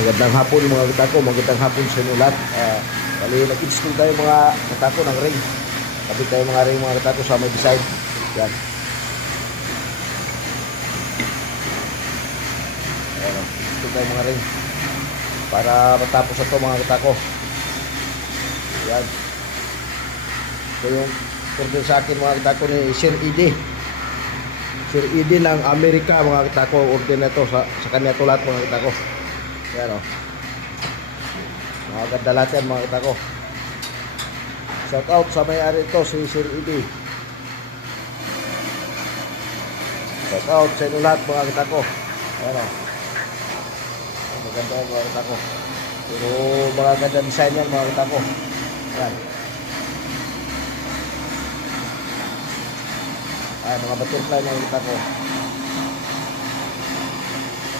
Magandang hapon mga katako, magandang hapon sa inyo lahat. Bali, nag-install tayo mga katako ng ring. Kapit tayo mga ring mga katako sa may design. Yan. Ayan, install tayo mga ring. Para matapos ito mga katako. Yan. Ito yung order sa akin mga katako ni Sir Edi. Sir Edi ng Amerika mga katako. Order na ito sa kanya ito lahat mga katako. Yan o. Mga ganda lahat yan mga katako. Shout out sa may-ari ito si Sir Edi. Shout out sa inyo lahat mga katako. Yan o. Maganda yan mga katako. Pero mga ganda design yan mga katako. Yan. Ay, mga butterfly mga katako.